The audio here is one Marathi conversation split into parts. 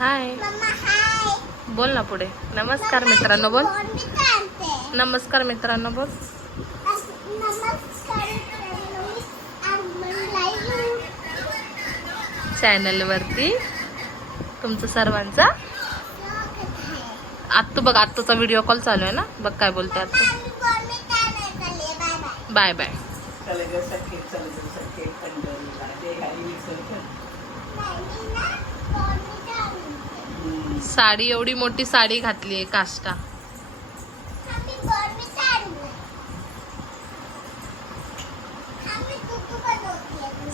हाय बोल ना पुढे. नमस्कार मित्रांनो बोल. नमस्कार मित्रांनो बोल. चॅनल वरती तुमचं सर्वांचा आत्तू बघ. आत्तूचा व्हिडिओ कॉल चालू आहे ना. बघ काय बोलते आत्तू. Bye bye. साडी एवढी मोठी साडी घातली आहे काष्टा.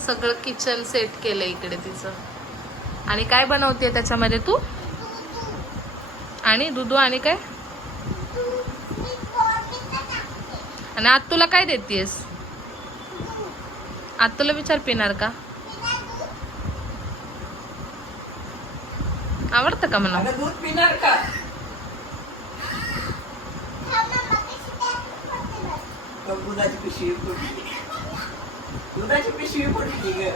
सगळं किचन सेट केलंय इकडे तिचं. आणि काय बनवते त्याच्यामध्ये तू? आणि दुधू आणि काय? आणि आज तुला काय देतेस? आज तुला विचार पिणार का? आवडतं का म्हणा? दूध पिणार का? दुधाची पिशवी फुटली. दुधाची पिशवी फुटली ग.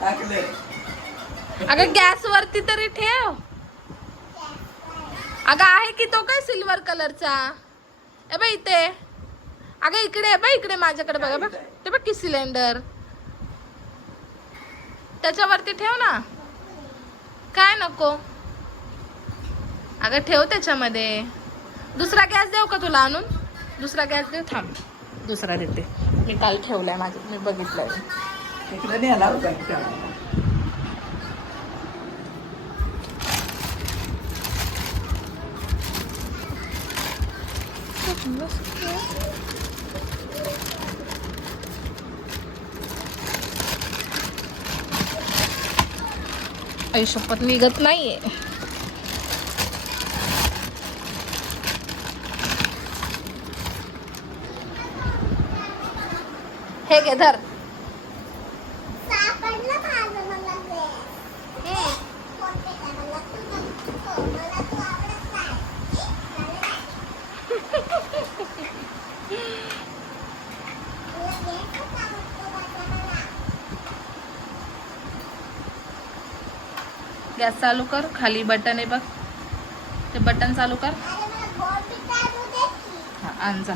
टाकले. अगं गॅस वरती तरी ठेव. अगं आहे की तो काय सिल्वर कलरचा. ए बाई इथे. अगं इकडे बाई इकडे माझ्याकडे बघा बघ. ते बघ की सिलेंडर. त्याच्यावरती ठेव ना. काय नको? अगं ठेव त्याच्यामध्ये. दुसरा गॅस देऊ का तुला आणून? दुसरा गॅस दे. थांब दुसरा देते. मी काल ठेवलाय माझं. मी बघितलंय. इकडे नाही आला होता. आई शपथ निघत नाहीये. हे घे धर. गॅस चालू कर. खाली बटन आहे बघ. ते बटन चालू कर. हा आण जा.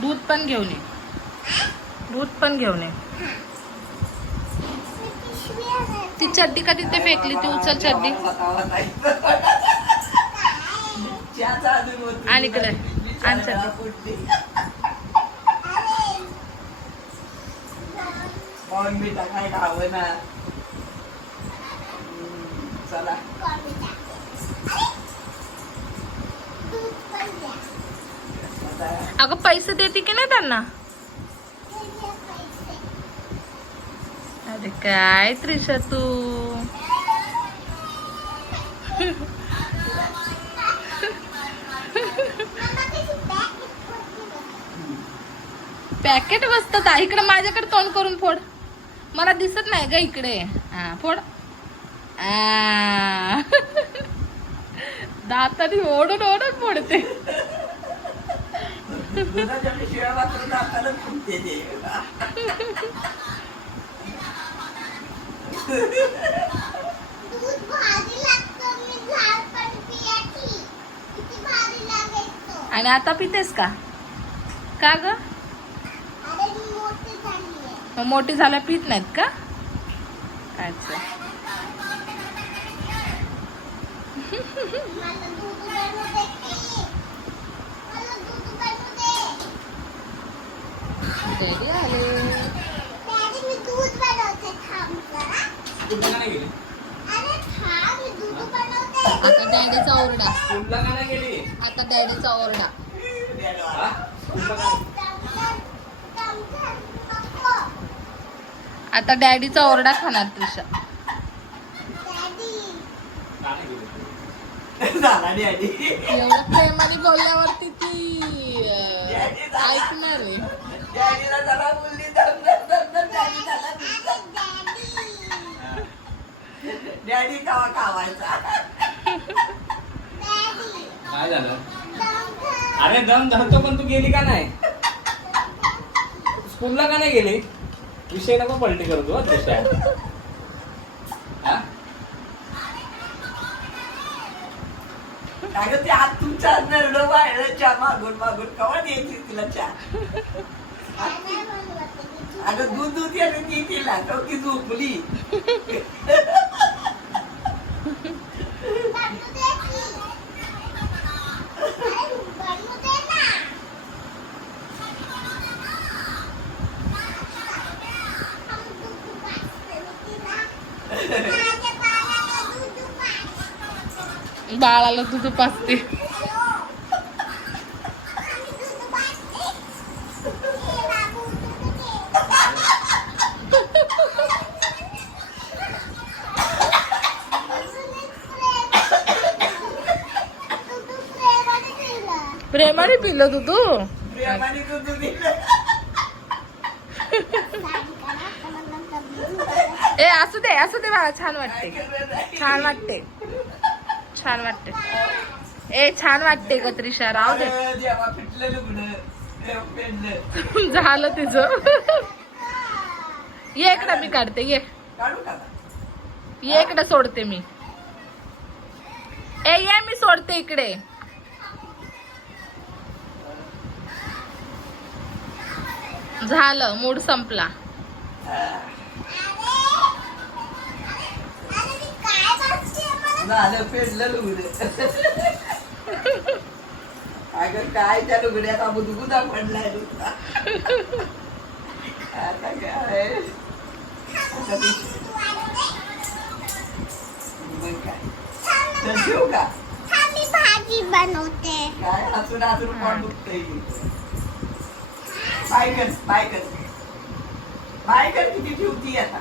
दूध पण घेऊन ये. दूध पण घेऊन ये. ती चड्डी का तिथे फेकली? ती उचल चड्डी. आणि इकडे आण चड्डी. चला. अगं पैसे देते की नाही त्यांना? अरे काय त्रिशा तू. पॅकेट बसतात. इकडे माझ्याकडे तोंड करून फोड. मला दिसत नाही ग इकडे. हा फोड. दाताने ओढून ओढून फोडते. दुधाच्या पिशव्या मात्र दाताला फुटते ते. आणि आता पितेस का? का ग? मोठी झाल्या पित नाहीत का? अच्छा. डॅडी आले. आता डॅडीचा ओरडा. आता डॅडीचा ओरडा. आता डॅडीचा ओरडा खाणार त्रिशा. एवढं प्रेमाने बोलल्यावरती ती ऐकणार आहे. डॅडी खावा खावायचा. काय झालं? अरे दम धरतो पण तू गेली का नाही? स्कूलला का नाही गेली? विषय नको पलटी करतो. अगं ते हात तुमच्या नरडं वाळलं चहा मागून मागून कवा द्यायची तिला चहा अगं दूध याने ती तिला तो ती झोपली बाळाला दूध पाजते. प्रेमाने पिलं दूध. प्रेमाने दूध दिलं ए असू दे बाळा, छान वाटते, छान वाटते, छान वाटते. ए छान वाटते ग त्रिशा, राहू दे. अरे देवा पिटलं लुगडं पेडलं झालं तिचं. ये इकडं मी काढते, ये काढू का ये इकडे सोडते मी. ए ये मी सोडते इकडे. झालं, मूड संपला. झालं पेडलं लुगडं अगं काय त्या लुगड्यात बुदबुदा पडलाय नुसता आता काय आता मग काय तर ठेवू का भाजी बनवते. काय हसून हसून पोट दुखतंय बाय कर किती ठेवती आता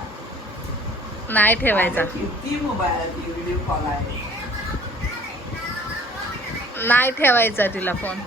नाही ठेवायचा, ठेवती मोबाईल व्हिडिओ कॉल आहे नाही ठेवायचा तिला फोन.